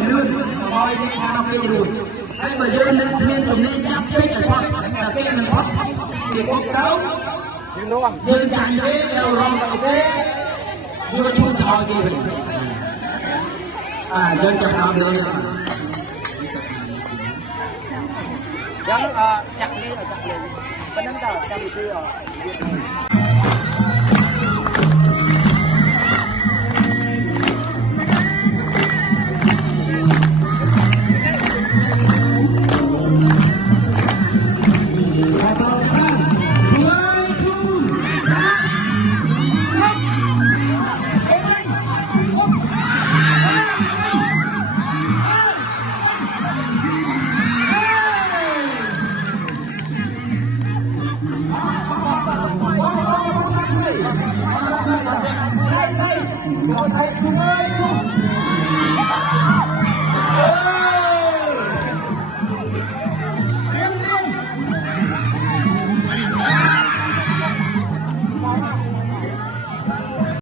อยลื่นซอยมีทางเอาไปดูให้มาเยอะนึงเพียงตรงนี้จับไปแต่พอแต่เป็นมันพอเก็บพวกเขายืนยันเลยเราลองไปเลยยืนชูทองดีไปยืนจับเราเลย Yang cak ni, bên đó cam itu